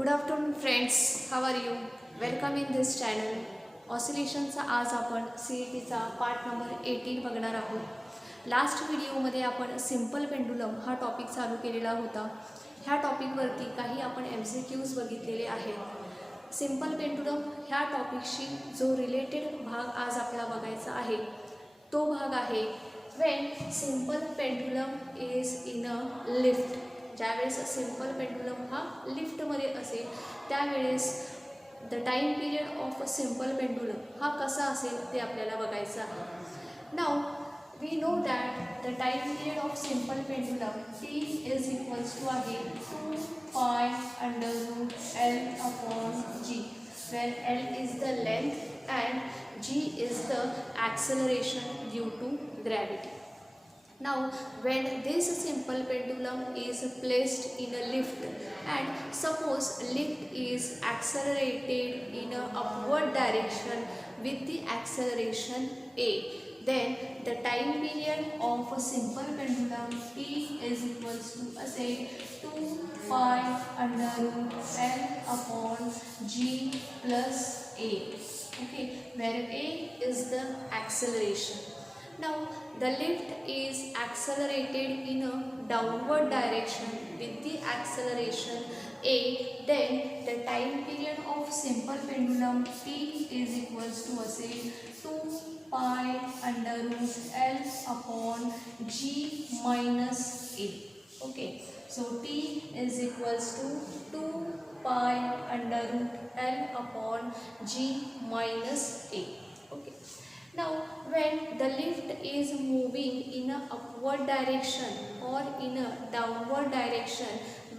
Good afternoon friends, how are you? Welcome in this channel. ऑसिलेशनचा आज आपण CETचा पार्ट नंबर 18 बघणार आहोत. लास्ट व्हिडिओमध्ये आपण सिम्पल पेंडुलम हा टॉपिक चालू केलेला होता. ह्या टॉपिकवरती काही आपण MCQs बघितलेले आहेत. सिम्पल पेंडुलम ह्या टॉपिकशी जो रिलेटेड भाग आज आपल्याला बघायचा आहे तो भाग आहे when simple pendulum is in a lift. ज्यावेळेस सिम्पल पेंडुलम हा लिफ्टमध्ये असेल त्यावेळेस the time period of a simple pendulum हा कसा असेल ते आपल्याला बघायचं आहे. Now we know that the time period of simple pendulum T is equals to आहे 2 pi under root L upon G, when L is the length and G is the acceleration due to gravity. Now when this simple pendulum is placed in a lift and suppose lift is accelerated in a upward direction with the acceleration a, then the time period of a simple pendulum T is equals to say 2 pi under root L upon G plus a, okay, where a is the acceleration. Now the lift is accelerated in a downward direction with the acceleration a, then the time period of simple pendulum T is equals to say 2 pi under root L upon G minus a. Okay, so T is equals to 2 pi under root L upon G minus a. Okay. Now when the lift is moving in a upward direction or in a downward direction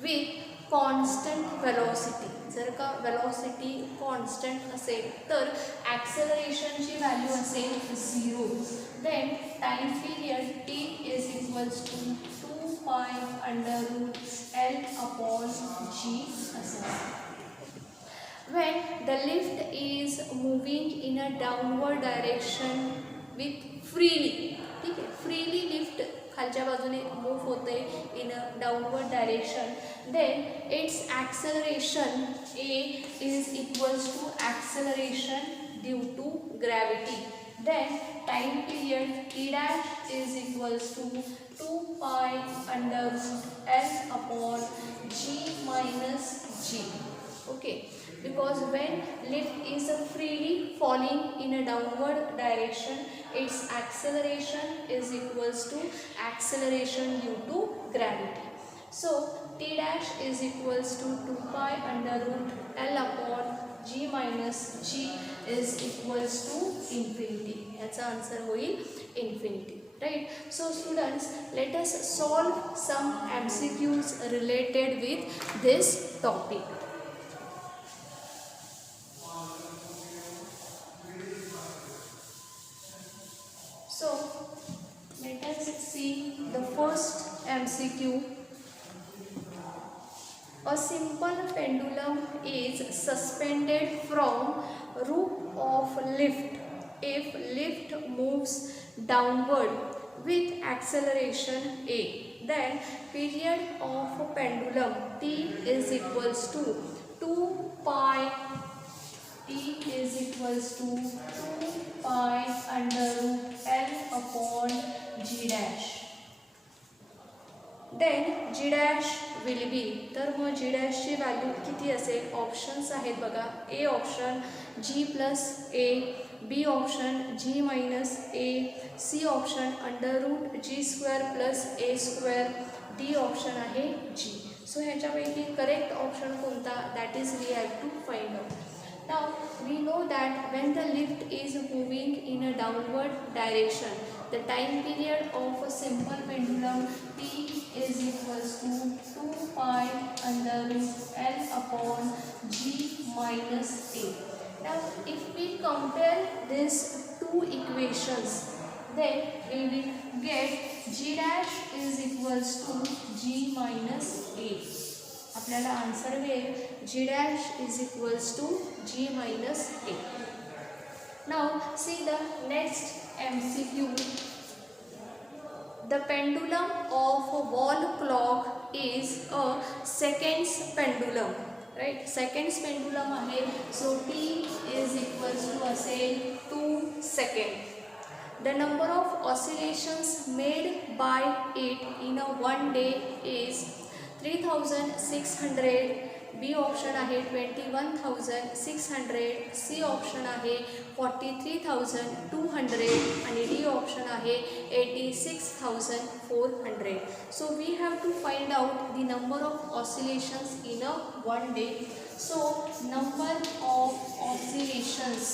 with constant velocity, जर का velocity constant असेल तर acceleration ची value असेल 0, then time period T is equals to 2 pi under root L upon G असेल. When the lift is moving in a downward direction with freely, ठीक आहे, freely lift खालच्या बाजूने मूव होते in a downward direction, then its acceleration a is equals to acceleration due to gravity. Then time period T dash is equals to 2 pi under root L upon G minus G. Okay, because when lift is freely falling in a downward direction, its acceleration is equals to acceleration due to gravity. So T dash is equals to 2 pi under root L upon G minus G is equals to infinity. याचा आन्सर होईल infinity. Right? So students, let us solve some MCQs related with this topic. So let us see the first MCQ. A simple pendulum is suspended from roof of lift if lift moves downward with acceleration a, then period of pendulum T is equals to 2 pi. T is equals to 2 pi under root L upon G dash. Then G dash will be, तर मग G dash ची value किती असेल? Options आहेत बघा. A option G plus A, B option G minus A, C option under root G square plus A square, D option आहे G. So ह्याच्यापैकी correct option कोणता? That is we have to find out. Now we know that when the lift is moving in a downward direction, the time period of a simple pendulum T is equals to 2 pi under root L upon G minus A. Now if we compare these two equations, then we will get G dash is equals to G minus A. आपल्याला आन्सर मिळेल G dash is equals to G minus A. Now see the next MCQ. The pendulum of a wall clock is a seconds pendulum. Right. Seconds pendulum आहे, so T is equals to असेल 2 second. The number of oscillations made by it in a one day is 3600. B option आहे 21600, C option आहे 43200 आणि D option आहे 86400. So we have to find out the number of oscillations in a one day. So number of oscillations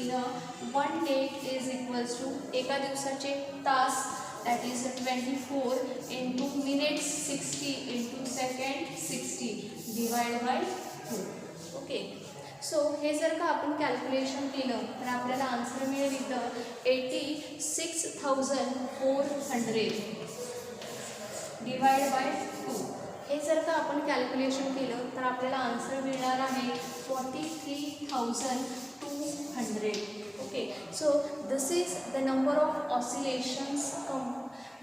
in a one day is equals to एका दिवसाचे तास, that is 24 into minutes 60 into second 60 divide by 2. ओके. सो हे जर का आपण calculation केलं तर आपल्याला आन्सर मिळेल इथं 86,400 डिवाइड बाय 2. हे जर का आपण कॅल्क्युलेशन केलं तर आपल्याला आन्सर मिळणार आहे 43,200. Okay. So this is the number of oscillations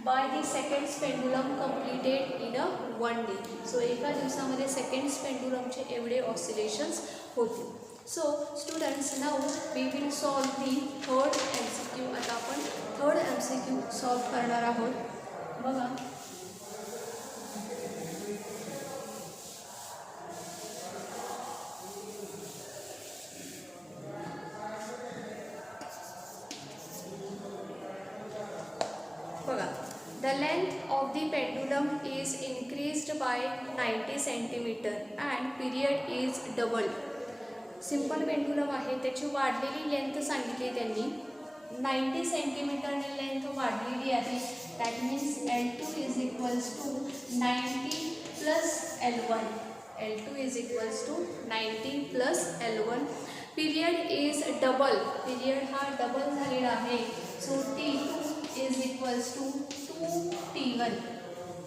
by the seconds pendulum completed in a one day. So एका दिवसामध्ये सेकंड्स पेंडुलमचे एवढे ऑसिलेशन्स होतील. So students, now we will solve the third MCQ. आता आपण थर्ड MCQ सॉल्व करणार आहोत. बघा, the length of the pendulum is increased by 90 cm and period is doubled. Simple pendulum आहे, त्याची वाढलेली लेंथ सांगितली त्यांनी 90 सेंटीमीटरने लेंथ वाढलेली आहे. That means L2 is equals to 90 plus L1. L2 is equals to 90 plus L1. Period is double, period हा double झालेला आहे. So T2 is equals to 2T1.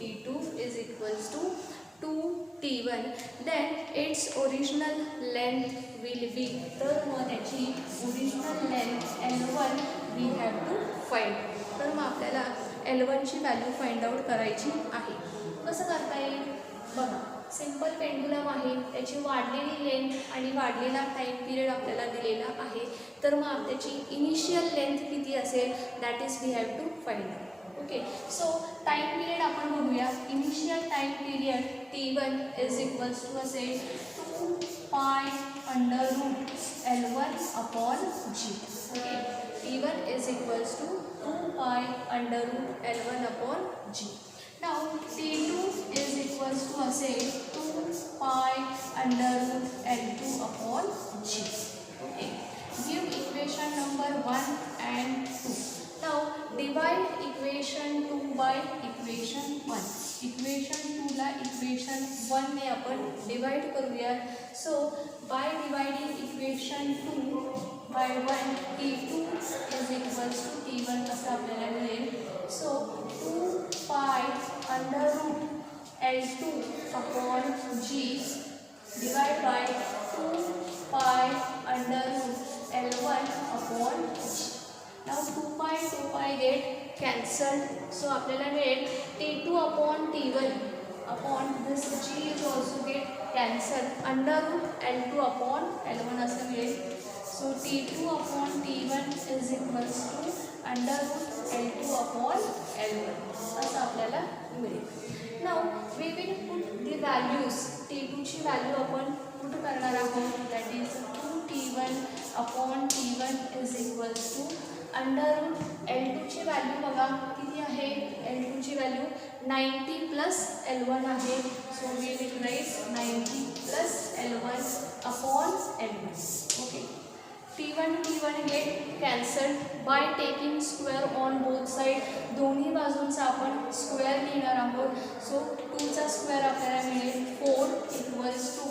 T2 is equals to 2T1. Then its original length will be, तर मग त्याची original length L1 we have to find. तर मग आपल्याला L1 ची value find out करायची आहे. कसं करता येईल बघा, सिंपल पेंडुलम आहे, त्याची वाढलेली लेंथ आणि वाढलेला टाईम पिरियड आपल्याला दिलेला आहे. तर मग त्याची इनिशियल लेंथ किती असेल, that is we have to find out. Okay. So time period आपण बघूया. Initial time period T1 is equals to असेल 2 pi under root L1 upon G. Okay. T1 is equals to 2 pi under root L1 upon G. Now T2 is equals to असेल 2 pi under root L2 upon G. Okay. Give equation number 1 and 2. Now divide equation 2 by equation 1. Equation 2 ला equation 1 ने आपण divide करूया. So by dividing equation 2 by 1, T2 is equals to T1 असं आपल्याला मिळेल. So 2 pi under root L2 upon G divide by 2 pi under root L1 upon G. Now 2 pi get cancelled. So आपल्याला मिळेल T2 upon T1 upon this G is also get cancelled. Under root L2 upon L1 असं मिळेल. So T2 upon T1 is equals to under root L2 upon L1 असं आपल्याला मिळेल. Now we will put the values. T2 ची व्हॅल्यू आपण put करणार आहोत. That is 2T1 upon T1 is equals to under root L2 ची व्हॅल्यू बघा किती आहे. L2 ची व्हॅल्यू 90 प्लस L1 आहे. So we will write 90 plus L1 upon L1. Okay. T1 get cancel by taking square on both side. दोन्ही बाजूंचा आपण स्क्वेअर घेणार आहोत. सो 2चा स्क्वेअर आपल्याला मिळेल 4 equals to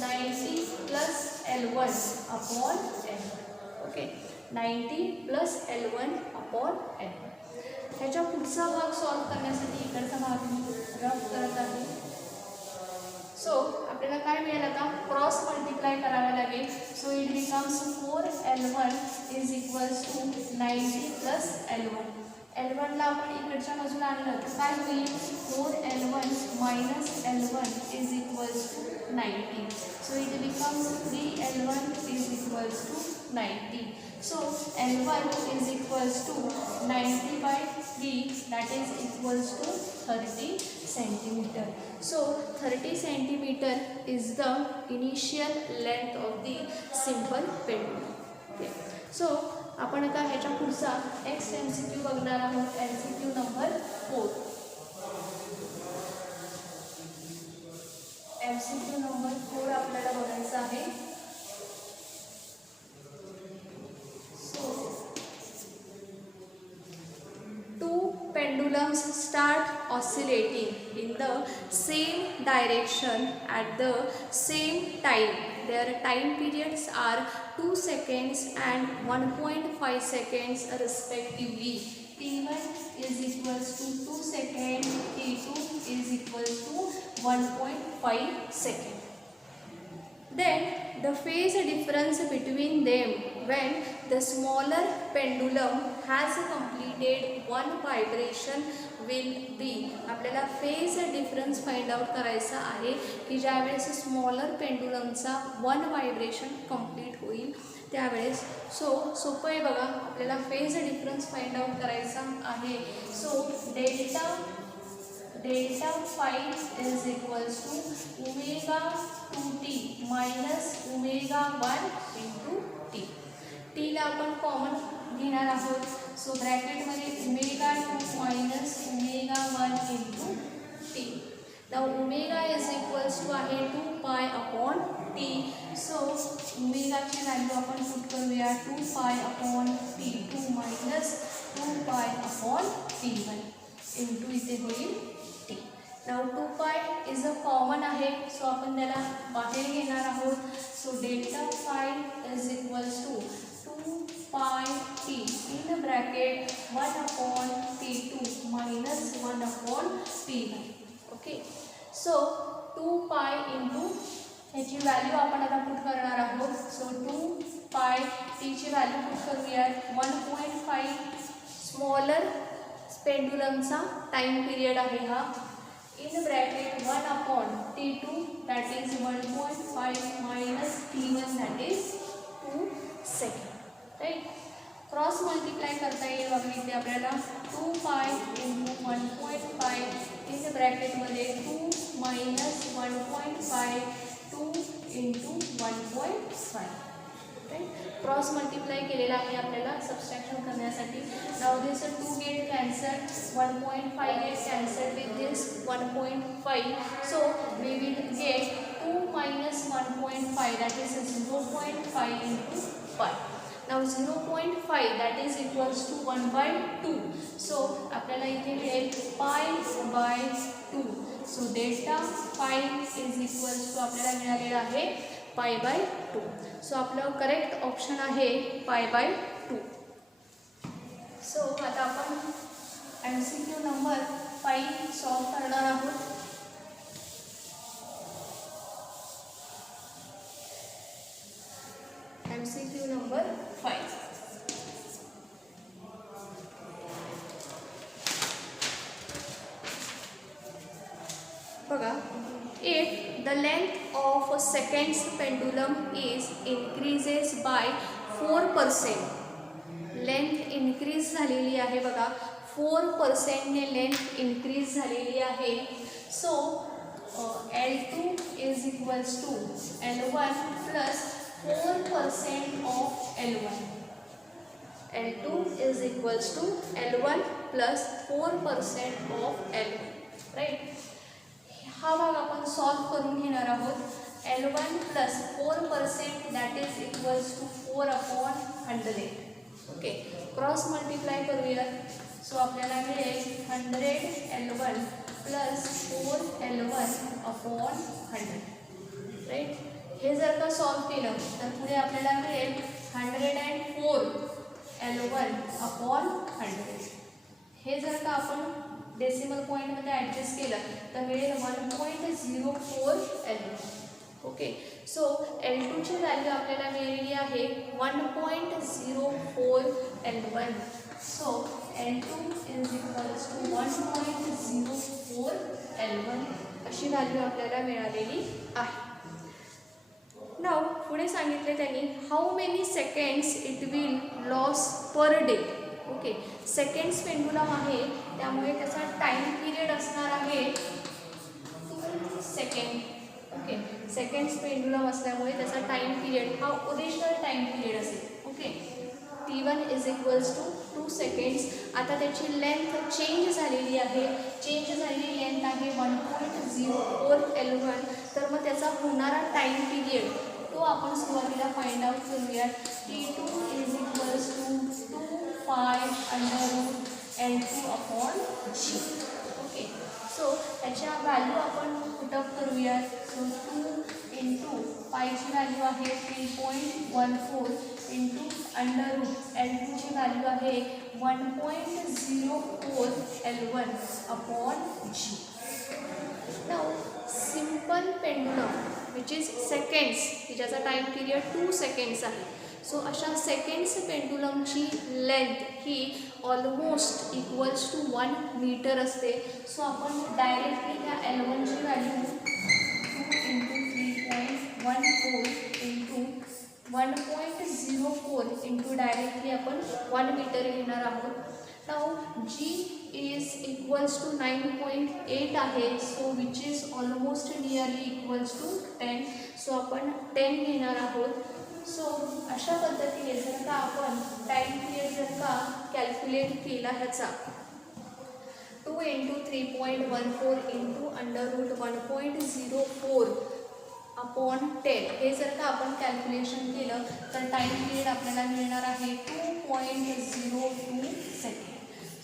90 plus L1 upon L1. Okay. 90 plus L1 upon L1. ह्याच्या पुढचा भाग सॉल्व करण्यासाठी इकडचा भाग मी रफ करत आहे. सो आपल्याला काय मिळेल आता, क्रॉस मल्टिप्लाय करावा लागेल. So it becomes 4L1 is equals to 90 plus L1. L1ला आपण इकडच्या बाजूला आणलं तर काय होईल 4L1 minus L1 is equals to 90. So it becomes 3L1 is equals to 90. So L1 is equals to 90 by 3, that is equals to 30 centimeter. So 30 centimeter is the initial length of the simple pendulum. Okay. So आपण आता ह्याच्या पुढचा next MCQ बघणार आहोत. MCQ number 4. MCQ number 4 आपल्याला बघायचा आहे. सो two pendulums start oscillating in the same direction at the same time. Their time periods are 2 seconds and 1.5 seconds respectively. T1 is equals to 2 seconds, T2 is equals to 1.5 seconds. Then the phase difference between them when the smaller pendulum has completed one vibration will be. आपल्याला phase difference find out करायचा आहे की ज्यावेळेस स्मॉलर पेंडुलमचा one vibration complete होईल त्यावेळेस. सो सोपं आहे बघा, आपल्याला फेज डिफरन्स फाइंड आउट करायचा आहे. So delta phi is equals to omega 2t minus omega 1 into T. टीला आपण कॉमन घेणार आहोत. सो ब्रॅकेटमध्ये omega 2 minus omega 1 into T. Now omega is equals to आहे 2 पाय अपॉन टी. सो ओमेगाची value आपण पुट करूया 2 pi upon T2 minus 2 pi upon T1 into इथे होईल T. Now 2 pi is a common आहे, so आपण त्याला बाहेर घेणार आहोत. So delta phi is equals to 2 pi T in bracket 1 upon T2 minus 1 upon T1. Okay. So 2 pi into ह्याची value आपण आता पुट करणार आहोत. सो 2 पाय टीची व्हॅल्यू पुट करूयात 1.5 स्मॉलर पेंडुलमचा टाइम पिरियड आहे हा. In bracket 1 upon T2 that is 1.5 minus T1 that is 2 second. Right. Cross multiply करता येईल बघा इथे आपल्याला 2 पाय इंटू 1.5 इन ब्रॅकेटमध्ये 2 minus 1.5 2 into 1.5. Right. Cross multiply केलेला आहे आपल्याला सबस्ट्रॅक्शन करण्यासाठी. Now this 2 get cancel, 1.5 get cancel with this 1.5. So we will get 2 minus 1.5 that is 0.5 into pi. Now 0.5 that is equals to 1/2. So आपल्याला इथे मिळेल pi by 2. So delta pi is equals to आपल्याला मिळालेला आहे पाय by 2. सो आपलं correct option आहे पाय by 2. सो आता आपण MCQ नंबर 5 सॉल्व करणार आहोत. MCQ number 5. बघा, if the length of a second's pendulum is increases by 4%, length increase झालेली आहे बघा, 4%ने लेंथ इन्क्रीज झालेली आहे. So L2 is equals to L1 plus 4% of L1. L2 is equals to L1 plus 4% of L1. Right. हा भाग आपण solve करून घेणार आहोत. L1 plus 4% that is equals to 4 upon 100. Okay. Cross multiply करूयात. So आपल्याला मिळेल 100 L1 प्लस 4 L1 अपॉन 100. राईट. हे जर का सॉल्व केलं तर पुढे आपल्याला मिळेल 104 L1 अपॉन 100. हे जर का आपण डेसिमल पॉईंटमध्ये ॲडजस्ट केलं तर मिळेल 1.04 L1. ओके. सो L2ची व्हॅल्यू आपल्याला मिळालेली आहे 1.04 L1. सो L2 इज इक्वल्स टू 1.04 L1 अशी व्हॅल्यू आपल्याला मिळालेली आहे. नाव पुढे सांगितले त्यांनी how many seconds it will loss per day. Okay, seconds pendulum आहे त्यामुळे त्याचा टाईम पिरियड असणार आहे 2 सेकंड. ओके, सेकंड्स पेंडुलम असल्यामुळे त्याचा टाईम पिरियड हा ओरिजिनल टाईम पिरियड असेल. Okay, T1 is equals to 2 seconds. आता त्याची लेंथ चेंज झालेली आहे, चेंज झालेली लेंथ आहे 1.04 L1. तर मग त्याचा होणारा टाईम पिरियड तो आपण सुरुवातीला फाइंड आउट करूयात. T2 is equals to 2 L2 upon G. Okay, so त्याच्या व्हॅल्यू आपण पुटअप करूयात. सो 2 इंटू पायची व्हॅल्यू आहे 3.14 इंटू L2 ची व्हॅल्यू आहे 1.04 L1 upon G. Now simple pendulum which is seconds, ज्याचा टाईम पिरियड 2 सेकंड्स आहे. सो अशा सेकंड्स पेंडुलमची लेंथ ही ऑलमोस्ट इक्वल्स टू 1 मीटर असते. सो आपण डायरेक्टली त्या L1 ची value 2 into 3.14 into 1.04 into directly आपण 1 मीटर घेणार आहोत. Now G is equals to 9.8 आहे. So which is almost nearly equals to 10. So आपण 10 घेणार आहोत. सो अशा पद्धतीने जर का आपण टाईम पिरियड जर का कॅल्क्युलेट केला ह्याचा 2 इंटू 3.14 इंटू √1.04 अपॉन 10 हे जर का आपण कॅल्क्युलेशन केलं तर टाईम पिरियड आपल्याला मिळणार आहे 2.02 second.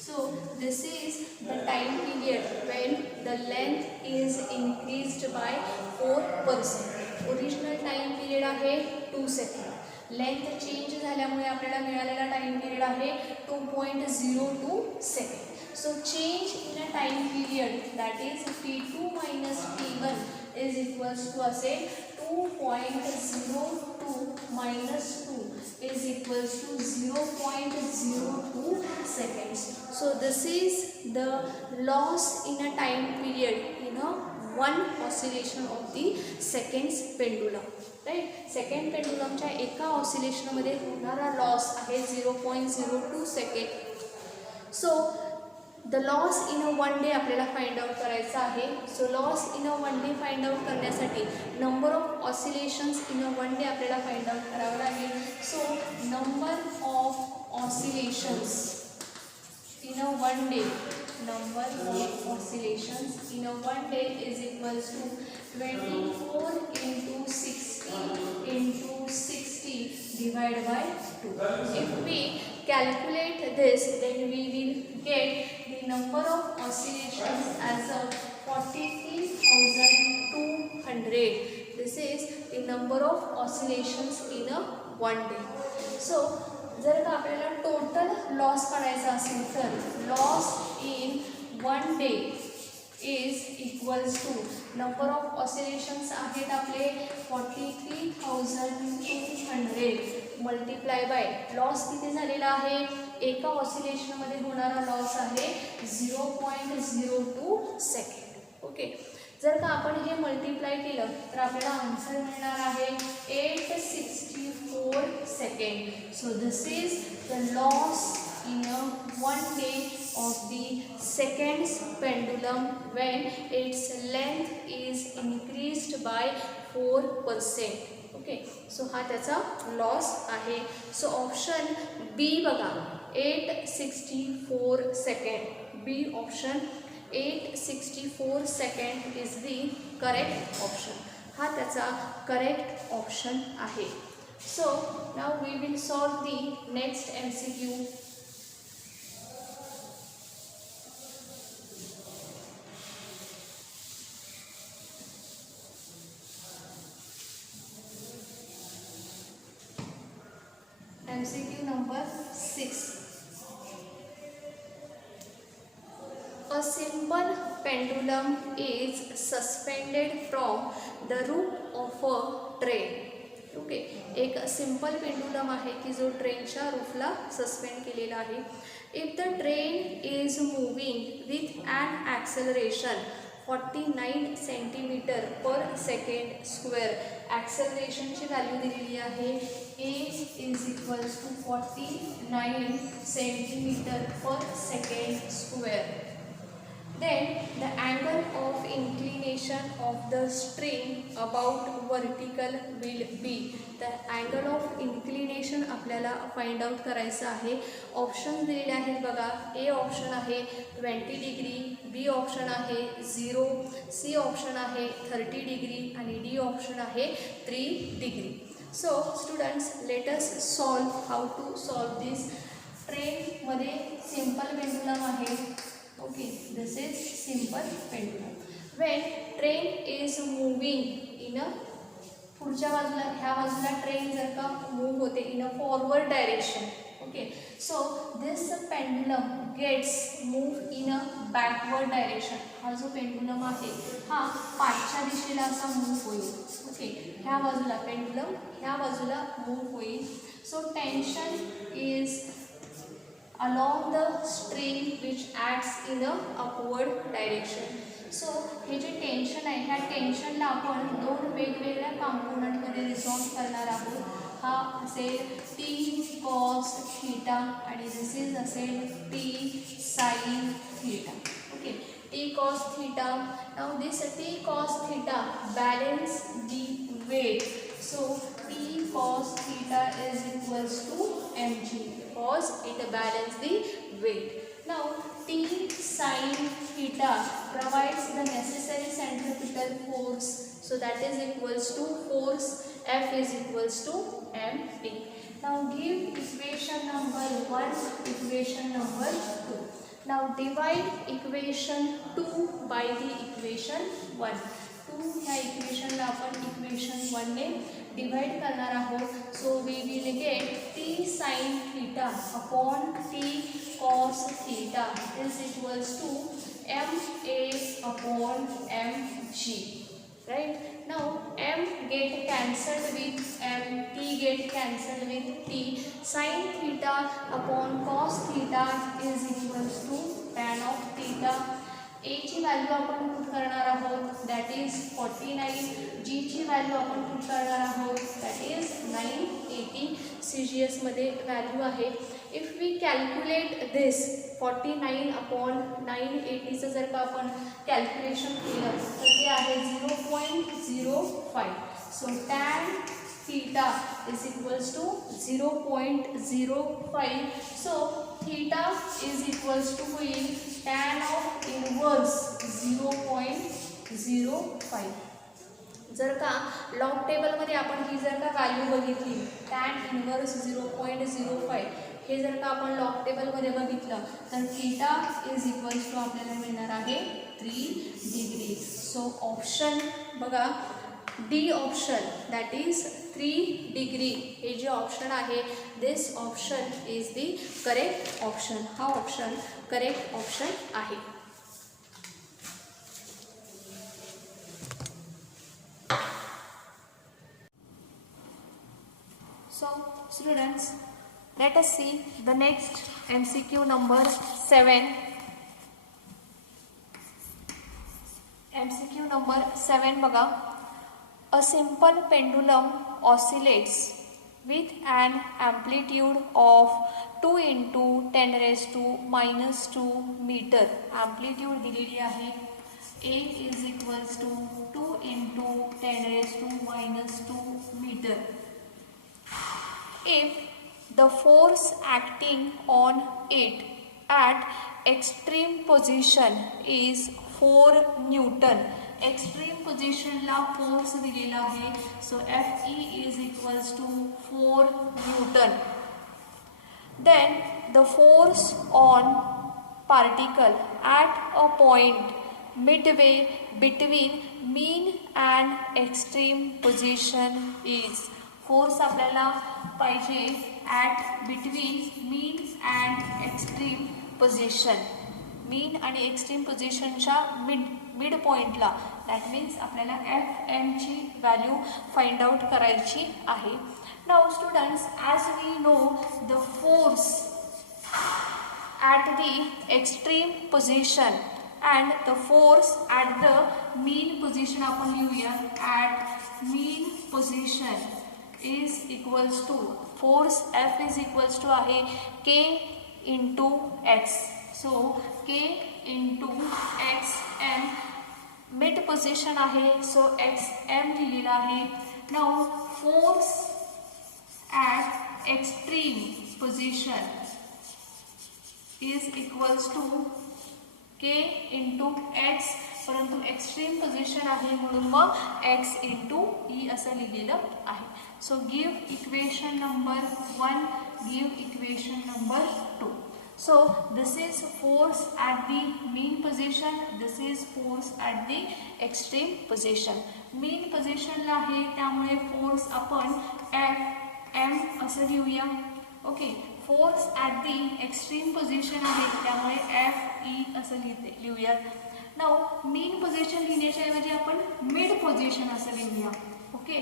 So this is the time period when the length is increased by 4%. Original time period आहे 2 सेकंड. लेंथ चेंज झाल्यामुळे आपल्याला मिळालेला टाइम पिरियड आहे 2.02 second. So change in a time period that is T2 minus T1 is equals to असेल 2.02 minus 2 is equals to 0.02 seconds. So this is the loss in a time period in a one oscillation of the seconds pendulum. Right, second पेंडुलमच्या एका ऑसिलेशनमध्ये होणारा loss आहे 0.02 second. So the loss in a 1 day आपल्याला find out करायचा आहे. So loss in a 1 day find out करण्यासाठी number of oscillations in a 1 day आपल्याला फाइंड आउट करावं लागेल. So number of oscillations in a 1 day, number of oscillations in a 1 day is equals to 24 into 60 into 60 divided by 2. If we calculate this, then we will get the number of oscillations as a 43,200. This is the number of oscillations in a 1 day. So जर का आपल्याला total loss काढायचा असेल तर loss in 1 day is equals to number of oscillations आहेत आपले 43,200 multiply by loss किती झालेला आहे. एका ऑसिलेशनमध्ये होणारा लॉस आहे 0.02 सेकंड. ओके, जर का आपण हे मल्टिप्लाय केलं तर आपल्याला आन्सर मिळणार आहे 864 second. So this is the loss in a 1 day of the seconds pendulum when its length is increased by 4%. Okay, so हा त्याचा लॉस आहे. सो ऑप्शन बी बघा 864 second. B option 864 second is the correct option. हा त्याचा correct option आहे. So now we will solve the next MCQ. MCQ number 6. A simple pendulum is suspended from the roof of a train. Okay, एक simple pendulum आहे की जो ट्रेनच्या रूफला suspend केलेला आहे. If the train is moving with an acceleration 49 centimetre per second square. ॲक्सेलरेशनची value दिलेली आहे A is equals to 49 centimetre per second square. Then the angle of inclination of the string about vertical will be. The angle of inclination आपल्याला find out करायचं आहे. ऑप्शन दिलेले आहेत बघा. A option आहे 20 डिग्री, बी ऑप्शन आहे 0, C option आहे 30 डिग्री आणि डी ऑप्शन आहे 3 degree. So students, let us solve how to solve this. ट्रेनमध्ये सिम्पल पेंडुलम आहे. Okay, this is simple pendulum. When train is moving in a पुढच्या बाजूला ह्या बाजूला ट्रेन जर का मूव होते in a forward direction. Okay, so this pendulum gets move in a backward direction. हा जो पेंडुलम आहे हा पाठच्या दिशेला असा मूव होईल. ओके, ह्या बाजूला पेंडुलम ह्या बाजूला मूव होईल. So tension is along the string which acts in a upward direction. So हे जे टेन्शन आहे ह्या टेन्शनला आपण दोन वेगवेगळ्या कॉम्पोनंटमध्ये रिसॉल्व करणार आहोत. हा असेल टी कॉस थीटा आणि दिस इज असेल T sine theta. Okay, T cos theta. Now this T cos theta balance the weight. So T cos theta is equals to mg because it balances the weight. Now T sin theta provides the necessary centripetal force, so that is equals to force F is equals to mp. Now give equation number 1, equation number 2. Now divide equation 2 by the equation 1. 2 ह्या इक्वेशनला आपण इक्वेशन 1 ने divide करणार आहोत. So we will get T sine theta upon T cos theta is equals to M A upon M G. Right, now m get cancelled with m, t get cancelled with t. Sin theta upon cos theta is equals to tan of theta. ए ची व्हॅल्यू आपण put करणार आहोत, that is 49. जी ची व्हॅल्यू आपण put करणार आहोत, that is 980. CGS मध्ये value आहे. If we calculate this 49 upon 980चं जर का आपण कॅल्क्युलेशन केलं तर ते आहे 0.05. So tan theta is equals to 0.05. So theta is equals to होईल tan of inverse 0.05. जर का लॉग टेबलमध्ये आपण ही जर का व्हॅल्यू बघितली tan इनवर्स 0.05 हे जर का आपण लॉग टेबलमध्ये बघितलं तर थीटा इज इक्वल्स टू आपल्याला मिळणार आहे 3 डिग्री. सो ऑप्शन बघा D option, that is 3 degree. हे जे ऑप्शन आहे this option is the correct option. हा ऑप्शन करेक्ट ऑप्शन आहे. So students, let us see the next MCQ number 7. MCQ number 7 बघा. A simple pendulum oscillates with an amplitude of 2 into 10 raised to minus 2 meter. Amplitude दिलेली आहे. A is equals to 2 into 10 raised to minus 2 meter. If the force acting on it at extreme position is 4 Newton. Extreme पोझिशनला force दिलेला आहे. So Fe is equals to 4 newton. Then the force on particle at a point midway between mean and extreme position is. Force आपल्याला पाहिजे at between mean and extreme position. Mean आणि extreme पोझिशनच्या mid पॉईंटला, that means आपल्याला FM ची value find out करायची आहे. Now students, as we know the force at the extreme position and the force at the mean position आपण लिहूया, at mean position is equals to force F is equals to आहे K into X. So K into XM, mid position आहे, so XM लिहिलेला आहे. Now force at extreme position is equals to K into X, परंतु extreme position आहे म्हणून मग X into E असं लिहिलेलं आहे. So give equation number 1, give equation number 2. So this is force at the mean position, this is force at the extreme position. mean position ला आहे त्यामुळे फोर्स आपण FM असं लिहूया. Okay, force at the extreme position आहे त्यामुळे FE असं लिहूयात. नाउ मीन पोझिशन लिहिण्याच्या ऐवजी आपण मिड पोझिशन असं लिहूया. Okay,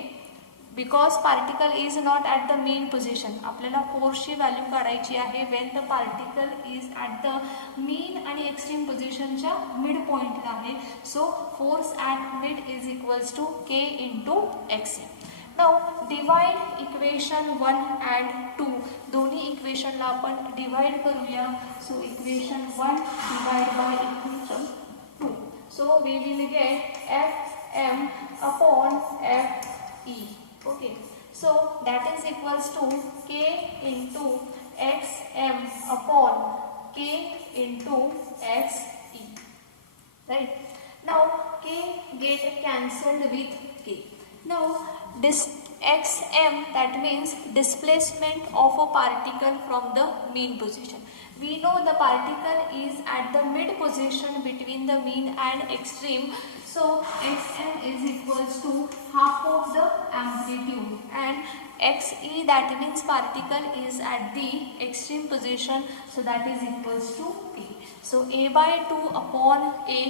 because particle is not at the mean position. आपल्याला फोर्सची व्हॅल्यू काढायची आहे when the particle is at the mean आणि एक्स्ट्रीम पोझिशनच्या मिड पॉईंटला आहे. So force at mid is equals to K into X. Now divide equation 1 and 2, दोन्ही इक्वेशनला आपण डिवाइड करूया. So equation 1 divide by equation 2. So we will get FM upon FE. Okay, so that is equals to K into XM upon K into XE. Right? Now K get cancelled with K. Now this XM, that means displacement of a particle from the mean position. We know the particle is at the mid position between the mean and extreme. So XM is equals to half of the amplitude, and XE, that means particle is at the extreme position, so that is equals to A. So A by 2 upon A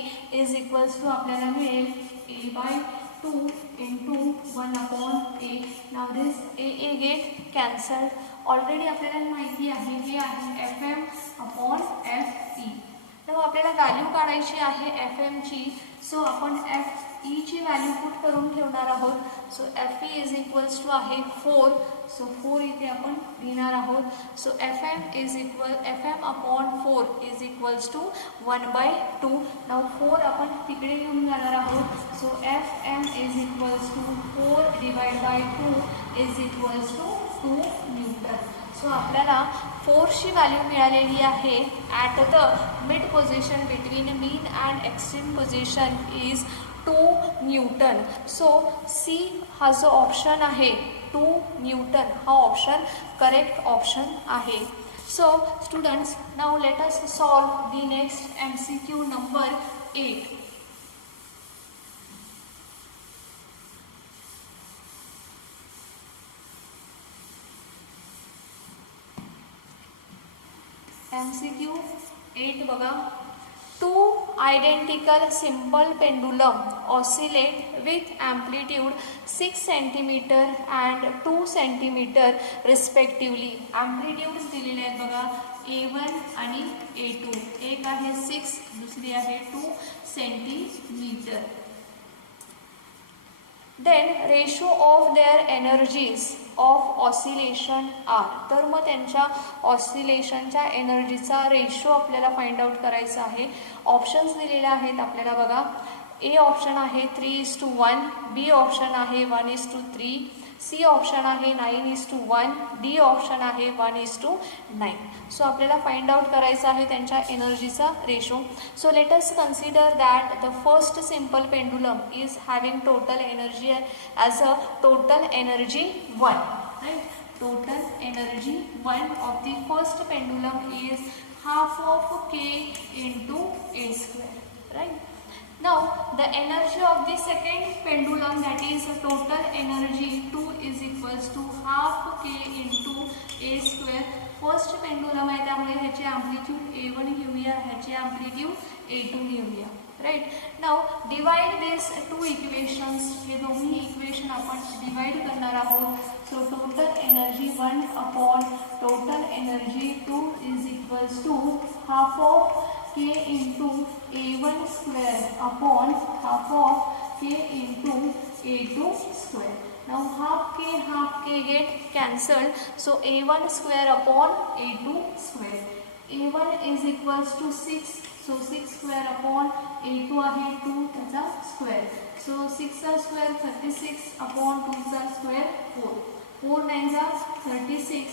is equals to आपल्याला मिळेल A by 2 into 1 upon A. Now this A get cancelled. Already आपल्याला माहिती आहे हे आहे FM upon FE. तर आपल्याला व्हॅल्यू काढायची आहे FM ची. सो आपण FE ची व्हॅल्यू पुट करून ठेवणार आहोत. So FE is equals to आहे 4. सो 4 इथे आपण लिहिणार आहोत. So FM upon 4 is equals to 1/2. Now 4 आपण तिकडे घेऊन जाणार आहोत. So FM is equals to 4 divide by 2 is equals to 2 newton. So आपल्याला फोर्सची व्हॅल्यू मिळालेली आहे at the mid position between mean and extreme position is 2 newton. So C हा जो ऑप्शन आहे 2 न्यूटन हा ऑप्शन करेक्ट ऑप्शन आहे. सो students, now let us solve the next MCQ number 8. MCQ 8 बघा. 2 identical simple pendulum oscillate with amplitude 6 cm and 2 cm respectively. Amplitudes दिलेले आहेत बघा A1 आणि A2. एक आहे 6, दुसरी आहे 2 cm. Then ratio of their energies of oscillation are. तर मग त्यांच्या ऑसिलेशनच्या एनर्जीचा रेशो आपल्याला फाइंड आउट करायचा आहे. ऑप्शन्स दिलेले आहेत आपल्याला बघा. ए ऑप्शन आहे 3:1, बी ऑप्शन आहे 1:3, सी ऑप्शन आहे 9:1, डी ऑप्शन आहे 1:9. सो आपल्याला फाइंड आउट करायचं आहे त्यांच्या एनर्जीचा ratio. So let us consider that the first simple pendulum is having total energy as a total energy 1. Right, total energy 1 of the first pendulum is half of K into A square. Right. Now the energy of the second pendulum, that is total energy 2, is equals to half K into A square. First pendulum आहे त्यामुळे ह्याचे amplitude A1 घेऊया, ह्याचे amplitude A2 घेऊया. Right. Now divide this two equations. हे दोन्ही equation आपण divide करणार आहोत. So total energy 1 upon total energy 2 is equals to half of k into A1 square upon half of k into A2 square. Now half k get cancelled, so A1 square upon A2 square. A1 is equals to 6, so 6 square upon A2 आहे 2 त्याचा square. So 6 चा square 36 upon 2 चा square 4. 4 9 चा 36.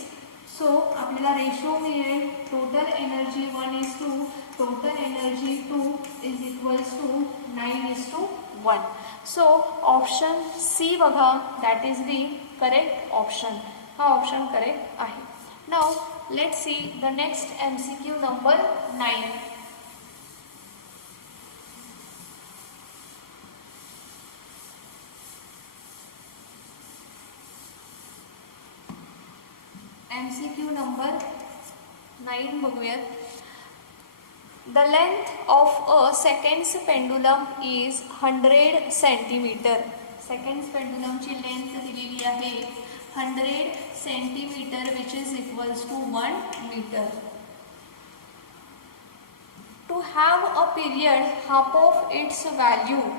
So आपल्याला ratio मिळेल total energy 1:2, total energy 2 is equals to 9:1. So option C बघा, that is the correct option. हा option correct आहे. Now let's see the next MCQ number 9. MCQ number 9 बघूयात. The length of a seconds pendulum is 100 centimeter. Seconds pendulum ची लेंथ दिलेली आहे 100 centimeter, which is equals to 1 meter. To have a period half of its value,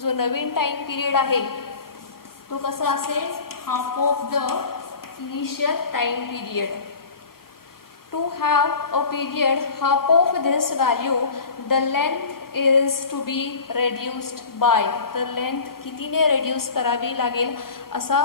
जो नवीन time period आहे तो कसा असेल, half of the initial time period. To have a period half of this value, the length is to be reduced by. तर लेंथ कितीने रेड्यूस करावी लागेल असा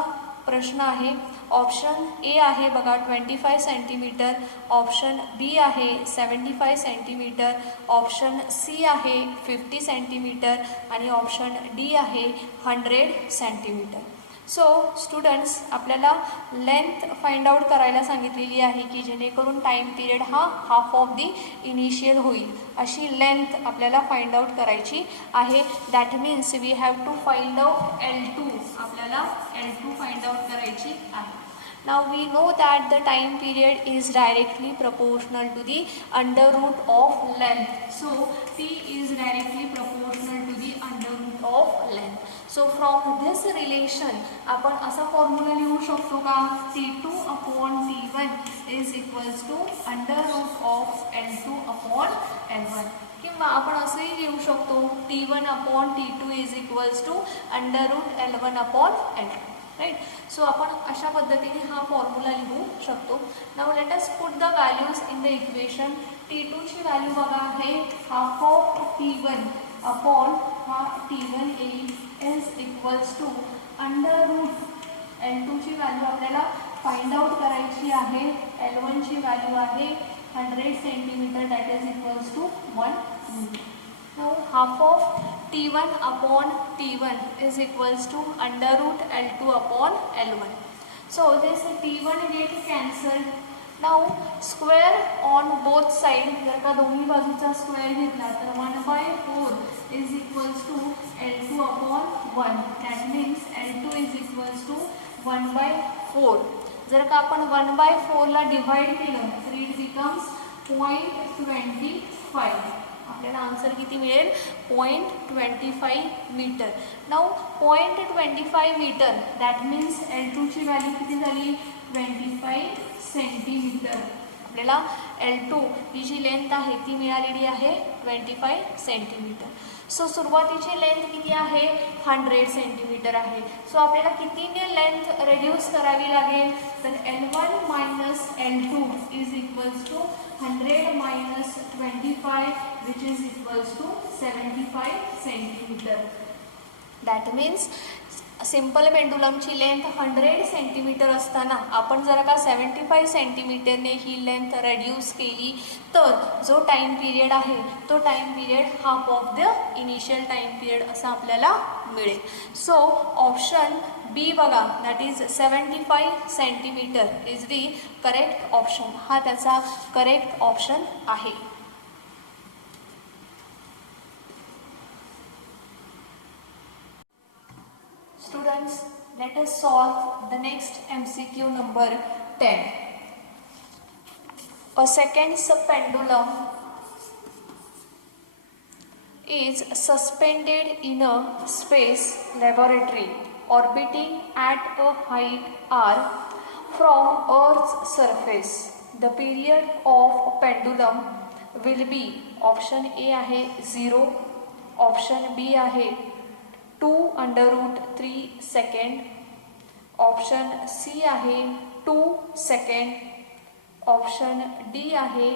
प्रश्न आहे. ऑप्शन ए आहे बघा 25 सेंटीमीटर, ऑप्शन बी आहे 75 सेंटीमीटर, ऑप्शन सी आहे 50 सेंटीमीटर आणि ऑप्शन डी आहे 100 सेंटीमीटर. सो स्टुडंट्स, आपल्याला लेंथ फाइंड आउट करायला सांगितलेली आहे की जेणेकरून टाईम पिरियड हा हाफ ऑफ दी इनिशियल होईल अशी लेंथ आपल्याला फाइंड आउट करायची आहे. That means we have to find out L2. आपल्याला L2 फाइंड आउट करायची आहे. Now we know that the time period is directly proportional to the under root of length. So T is directly proportional to the under root of length. So from this relation आपण असा फॉर्म्युला लिहू शकतो का, T2 upon T1 is equals to under root of L2 upon L1. किंवा आपण असंही लिहू शकतो T1 upon T2 is equals to under root L1 upon L2. Right. So आपण अशा पद्धतीने हा फॉर्म्युला लिहू शकतो. Now let us put the values in the equation. T2 ची व्हॅल्यू बघा आहे हाफ ऑफ T1 अपॉन हा T1 is equals to under root L2 ची व्हॅल्यू आपल्याला फाइंड आउट करायची आहे. L1 ची व्हॅल्यू आहे 100 centimetre, that is equals to 1 metre. Now half of T1 upon T1 is equals to under root L2 upon L1. So this T1 get cancelled. Now square on both side. जर का दोन्ही बाजूचा स्क्वेअर घेतला तर 1/4 is equals to L2 upon 1. That means L2 is equals to 1/4. जर का आपण 1/4 ला डिवाइड केलं तर इट बिकम्स 0.25. आपल्याला आन्सर किती मिळेल, 0.25 metre. Now 0.25 metre, that means L2 ची व्हॅल्यू किती झाली, 25 सेंटीमीटर. आपल्याला L2 ही जी लेंथ आहे ती मिळालेली आहे 25 सेंटीमीटर. सो सुरुवातीची लेंथ किती आहे, 100 सेंटीमीटर आहे. सो आपल्याला कितीने लेंथ रेड्यूस करावी लागेल, तर L1 minus L2 is equals to 100 minus 25 which is equals to 75 centimetre. That means simple पेंडुलमची लेंथ 100 सेंटीमीटर असताना आपण जर का 75 सेंटीमीटरने ही लेंथ रेड्यूस केली तर जो टाईम पिरियड आहे तो time period half of the initial time period असा आपल्याला मिळेल. सो ऑप्शन बी बघा, that is 75 centimetre is the correct option. हा त्याचा करेक्ट ऑप्शन आहे. Students, let us solve the next MCQ number 10. A seconds pendulum is suspended in a space laboratory orbiting at a height r from Earth's surface. The period of pendulum will be option A आहे 0, option B आहे 2√3 second, option C आहे 2 second, option D आहे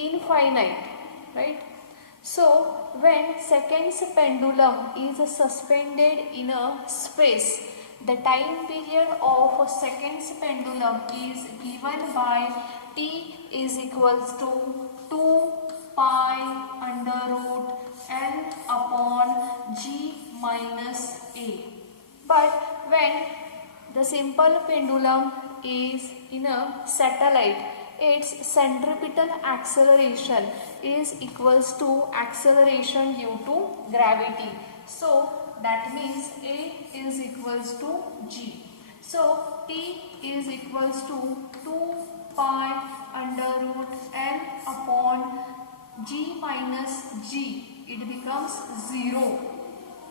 infinite. Right. So when seconds pendulum is suspended in a space, the time period of a seconds pendulum is given by t is equals to 2 pi under root L upon g minus a. But when the simple pendulum is in a satellite, its centripetal acceleration is equals to acceleration due to gravity. So that means A is equals to G. So T is equals to 2 pi under root L upon G minus G. It becomes 0.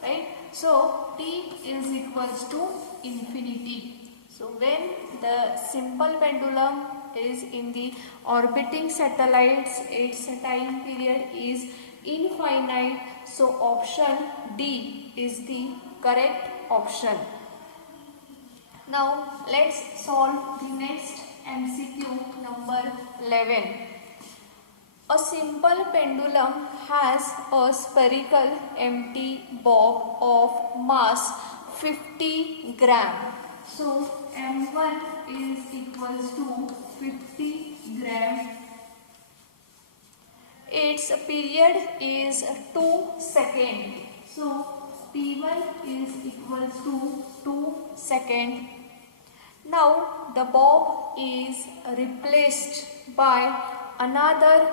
Right? So T is equals to infinity. So when the simple pendulum is in the orbiting satellites, its time period is infinite. So option D is the correct option. Now let's solve the next MCQ number 11. A simple pendulum has a spherical empty bob of mass 50 gram. So M1 is equals to 50 gram. Its period is 2 seconds. So T1 is equals to 2 seconds. Now the bob is replaced by another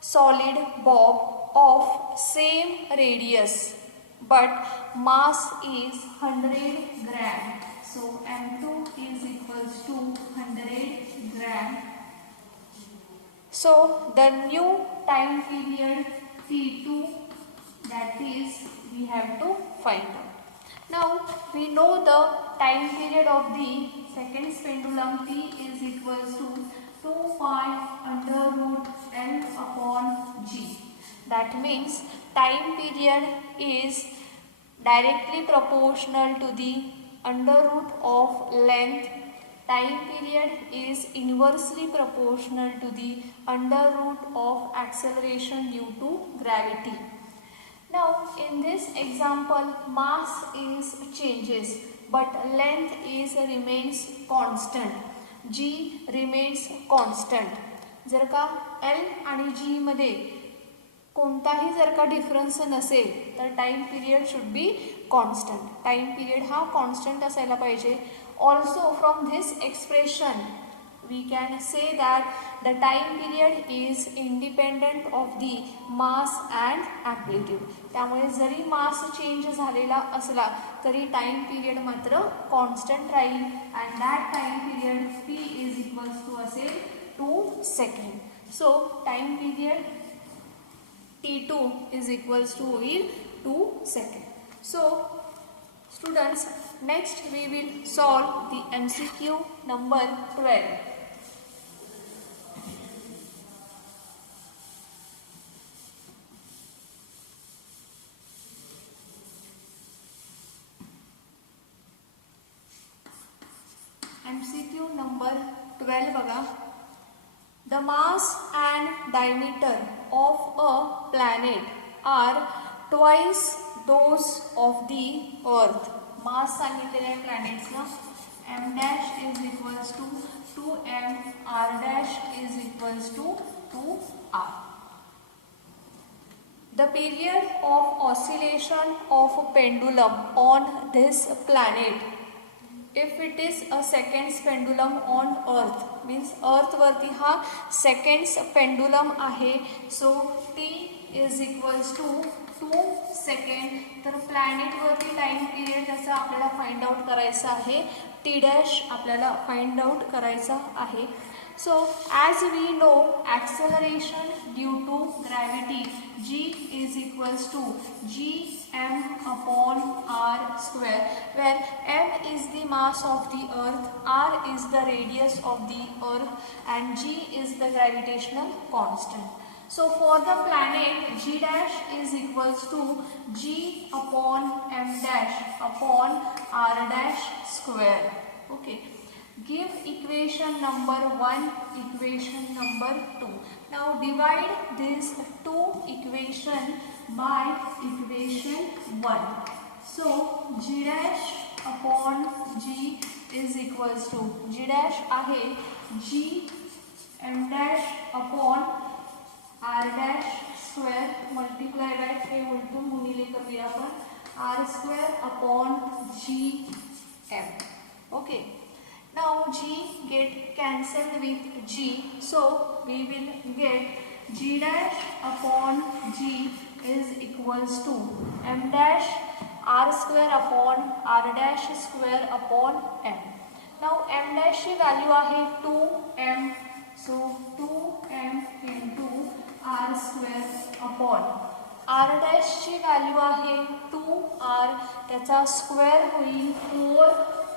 solid bob of same radius, but mass is 100 gram. So M2 is equals to 100 gram. So the new time period T2, that is we have to find out. Now we know the time period of the seconds pendulum. T is equals to 2 pi under root L upon G. That means time period is directly proportional to the under root of length. Time period is inversely proportional to the under root of acceleration due to gravity. Now in this example, mass is changes but length is remains constant. G remains constant. जर का L आणि G मध्ये कोणताही जर का difference नसेल तर time period should be constant. Time period हा कॉन्स्टंट असायला पाहिजे. Also from this expression we can say that the time period is independent of the mass and amplitude. त्यामुळे जरी मास चेंज झालेला असला तरी टाइम पिरियड मात्र कॉन्स्टंट राहील and that time period P is equals to असेल 2 second. So time period T2 is equals to 2 seconds. So students, next we will solve the MCQ number 12. MCQ number 12 बघा. The mass and diameter of a planet are twice those of the earth. Mass सांगितलेले आहे प्लॅनेट्सला. M dash is equals to 2m, R dash is equals to 2r. The period of oscillation of a pendulum on this planet, if it is a seconds pendulum on earth, means earth वरती हा seconds pendulum आहे. So T is equals to 2 सेकंड. तर प्लॅनेट वरती time period त्याचा आपल्याला find out करायचा आहे. T dash आपल्याला फाइंड आउट करायचा आहे. So as we know, acceleration due to gravity g is equals to gm upon r square, where m is the mass of the earth, r is the radius of the earth, and g is the gravitational constant. So for the planet, g dash is equals to g upon m dash upon r dash square. Okay. Give equation number 1, equation number 2. Now divide this two equation by equation 1. So g dash upon g is equals to g dash आहे g m dash upon r dash square multiply by हे उलटून गुणिले करूया आपण r square upon g m. Okay. Now g get cancelled with g, so we will get g dash upon g is equals to m dash r square upon r dash square upon m. Now m dash ची value आहे 2m, so 2m into r square upon r dash ची value आहे 2r, त्याचा square होईल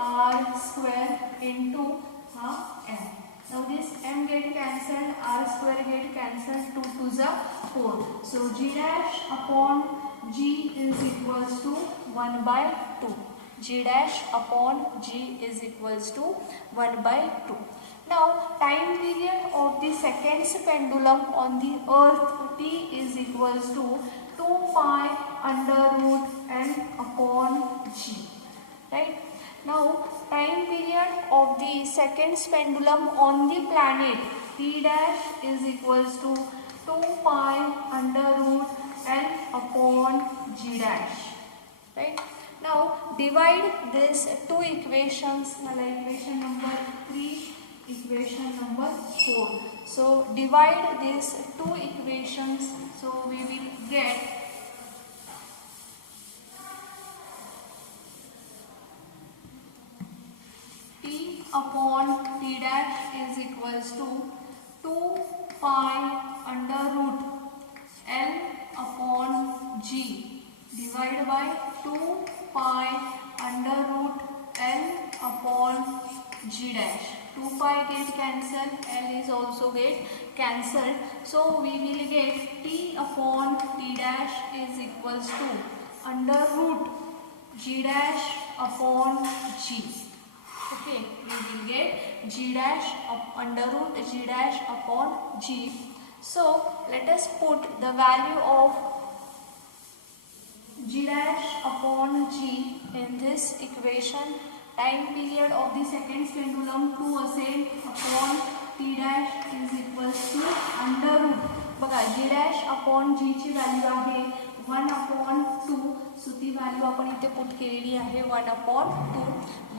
4r square into m. Now this m get cancelled, r square get cancelled, 2 to the 4. So g dash upon g is equals to 1 by 2. G dash upon g is equals to 1 by 2. Now time period of the seconds pendulum on the earth t is equals to 2 pi under root n upon g. Right? Now time period of the seconds pendulum on the planet t dash is equals to 2 pi under root n upon g dash. Right? Now divide these two equations, equation number 3, equation number 4. So divide these two equations, so we will get t upon t dash is equals to 2 pi under root L upon g divided by 2 pi under root L upon g dash. 2 pi get cancelled, L is also get cancelled. So we will get t upon t dash is equals to under root g dash upon g. Okay, we will get g dash under root g dash upon g. So let us put the value of g dash upon g in this equation. Time period of the seconds pendulum 2 असेल upon t dash is equals to under root. बघा g dash upon g ची value आहे 1 upon 2, सो ती व्हॅल्यू आपण इथे पुट केलेली आहे 1 upon 2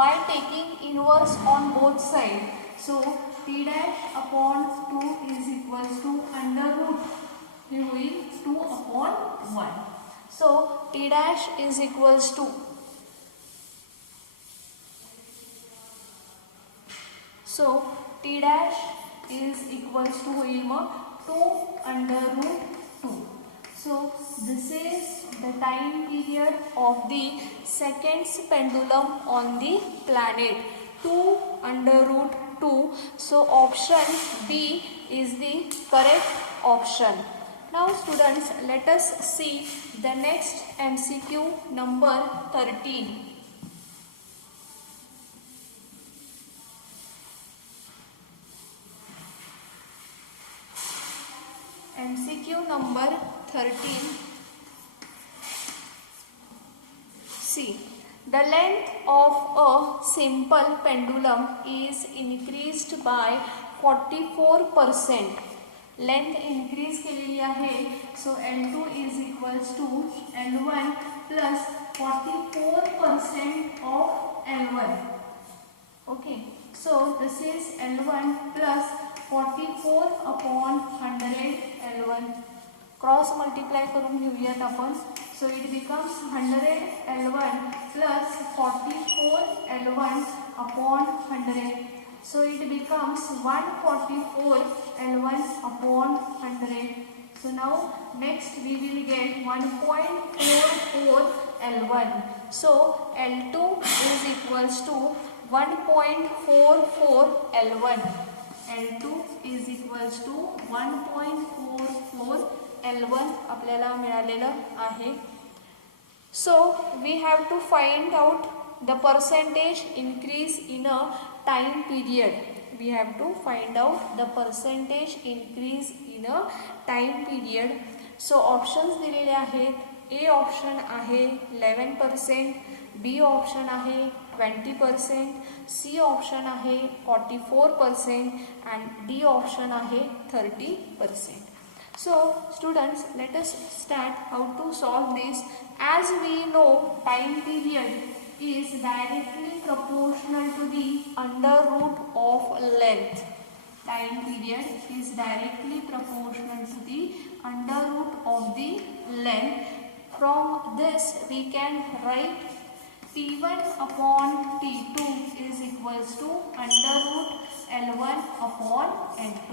by taking inverse on both side. So t dash upon 2 is equals to under root, हे होईल 2 upon 1. So t dash is equals to, so t dash is equals to होईल मग 2 under root 2. So this is the time period of the seconds pendulum on the planet, 2 under root 2. So option B is the correct option. Now students, let us see the next MCQ number 13. MCQ number 13. See, the length of a simple pendulum is increased by 44%. Length increase केलेली आहे, so L2 is equals to L1 plus 44% of L1. Okay, so this is L1 plus 44 upon 100 L1. Cross multiply करून घेऊयात आपण. So it becomes 100 L1 plus 44 L1 upon 100. So it becomes 144 L1 upon 100. So now next we will get 1.44 L1. So L2 is equals to 1.44 L1. L2 is equals to 1.44 L1 आपल्याला मिळालेलं आहे. So we have to find out the percentage increase in a time period. We have to find out the percentage increase in a time period. So options दिलेले आहेत. A option आहे 11%, B option आहे 20%, C option आहे 44% and D option आहे 30%. So students, let us start how to solve this. As we know, time period is directly proportional to the under root of length. Time period is directly proportional to the under root of the length. From this we can write T1 upon T2 is equals to under root L1 upon L2.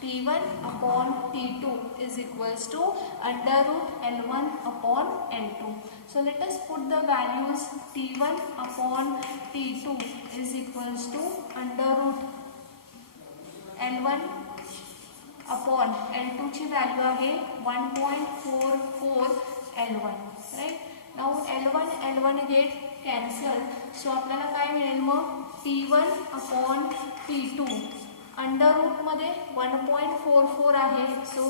T1 upon T2 is equals to under root L1 upon L2. So let us put the values. T1 upon T2 is equals to under root L1 upon L2 ची value आहे 1.44 L1. Right? Now L1 get cancel. So आपल्याला काय मिळेल मग T1 upon T2 under root मध्ये 1.44 आहे. सो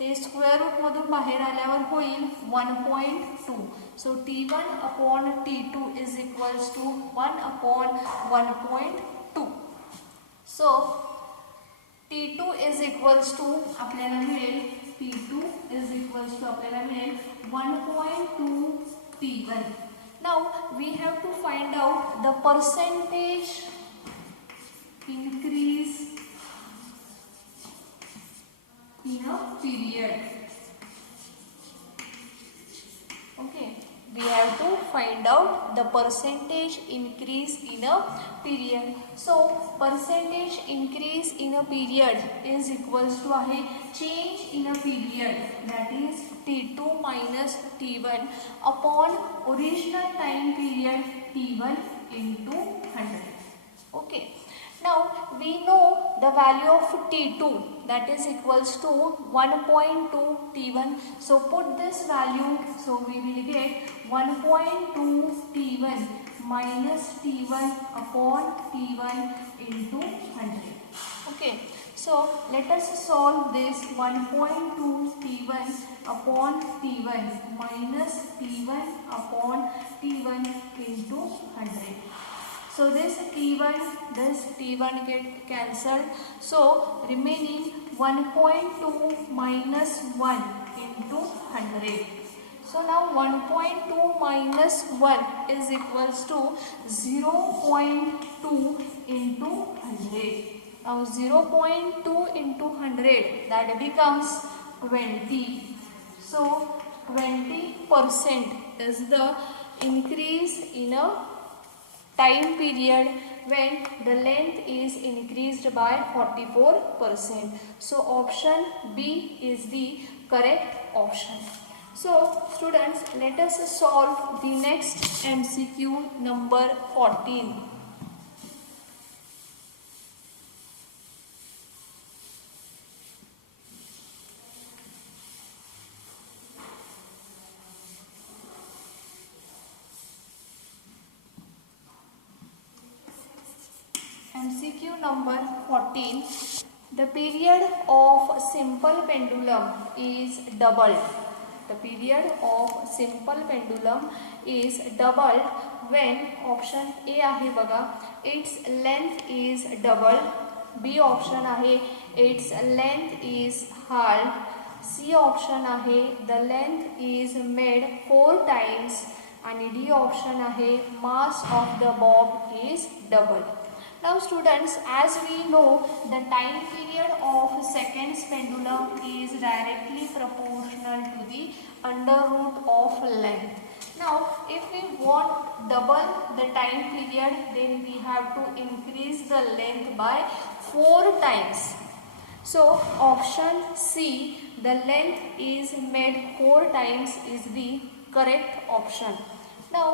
ते square root मधून बाहेर आल्यावर होईल 1.2. सो T1 upon T2 is equals to 1 upon 1.2. So T2 is equals to आपल्याला मिळेल T2 is equals to आपल्याला मिळेल 1.2 T1. Now we have to find out the percentage increase in a period. Okay, we have to find out the percentage increase in a period. So percentage increase in a period is equals to आहे change in a period, that is T2 minus T1 upon original time period T1 into 100. Okay. Now we know the value of T2, that is equals to 1.2 T1. So put this value. So we will get 1.2 T1 minus T1 upon T1 into 100. Okay. So let us solve this. 1.2 T1 upon T1 minus T1 upon T1 into 100. So this T1 get cancelled. So remaining 1.2 minus 1 into 100. So now 1.2 minus 1 is equals to 0.2 into 100. Now 0.2 into 100, that becomes 20. So 20% is the increase in a time period when the length is increased by 44%. So option B is the correct option. So students, let us solve the next MCQ number 14. MCQ number 14. The period of simple pendulum is doubled. The period of simple pendulum is doubled when option A आहे बघा, its length is doubled. B option आहे its length is halved. C option आहे the length is made 4 times आणि D option आहे mass of the bob is doubled. Now students, as we know, the time period of seconds pendulum is directly proportional to the under root of length. Now if we want double the time period, then we have to increase the length by 4 times. So option C, the length is made 4 times, is the correct option. Now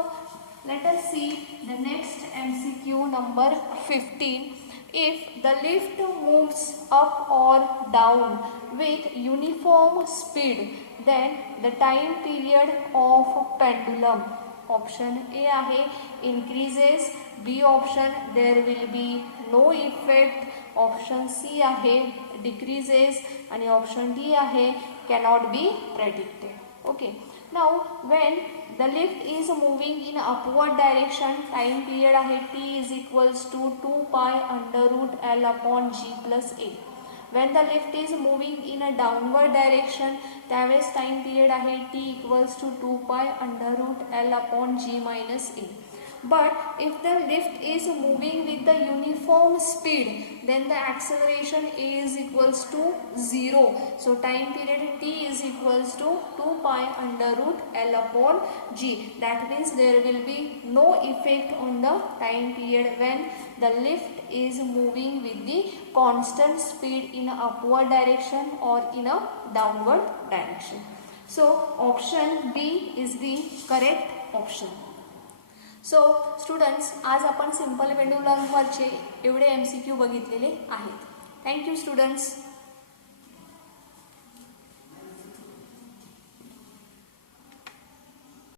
let us see the next MCQ number 15. If the lift moves up or down with uniform speed, then the time period of pendulum. Option A आहे increases, B option there will be no effect, option C आहे decreases आणि option D आहे cannot be predicted. Okay. Now when the lift is moving in upward direction, time period आहे T is equals to 2 pi under root L upon G plus A. When the lift is moving in a downward direction, त्यावेळेस time period आहे T equals to 2 pi under root L upon G minus A. But if the lift is moving with the uniform speed, then the acceleration is equals to 0. So time period T is equals to 2 pi under root L upon G. That means there will be no effect on the time period when the lift is moving with the constant speed in a upward direction or in a downward direction. So option B is the correct option. So students, आज आपण सिंपल पेंडुलमवरचे एवढे MCQ बघितलेले आहेत. Thank you students.